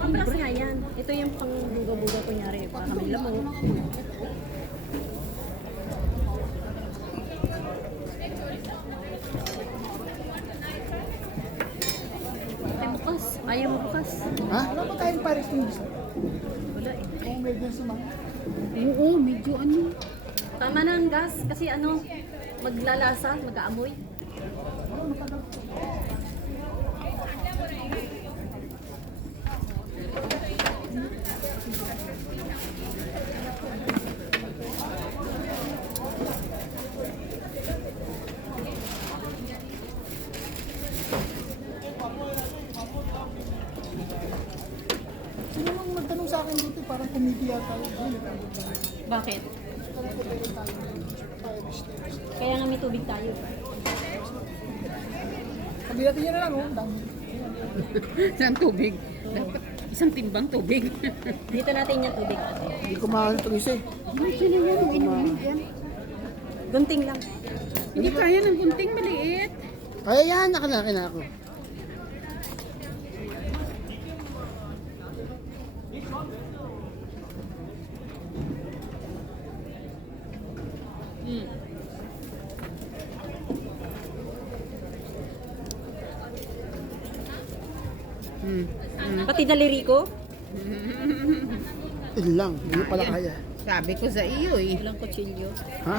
Pamplas nga yan. Ito yung pang buga-buga kunyari. Baka may lamok. Ay, bukas. Ayaw mo bukas. Ha? Wala ba tayong pares ng gusto? Wala eh. Kung medyo sumang. Oo, medyo ano. Tama na ang gas. Kasi ano, maglalasa, mag-aamoy. Sino nang nagtanong sa akin dito? Parang committee yata. Bakit? Kaya nga may tubig tayo. Sabi natin yun na lang, oh. Dami. Saan tubig? Dapat isang timbang tubig. Dito natin yung tubig. Hindi ko mahal itong isa eh. Sino yan? Inumin yan. Gunting lang. Hindi kaya ng gunting maliit. Kaya yan, nakalaki na ako. Pati daliri ko. Yun lang, hindi pala kaya. Sabi ko sa iyo eh. Walang kutsilyo. Ha?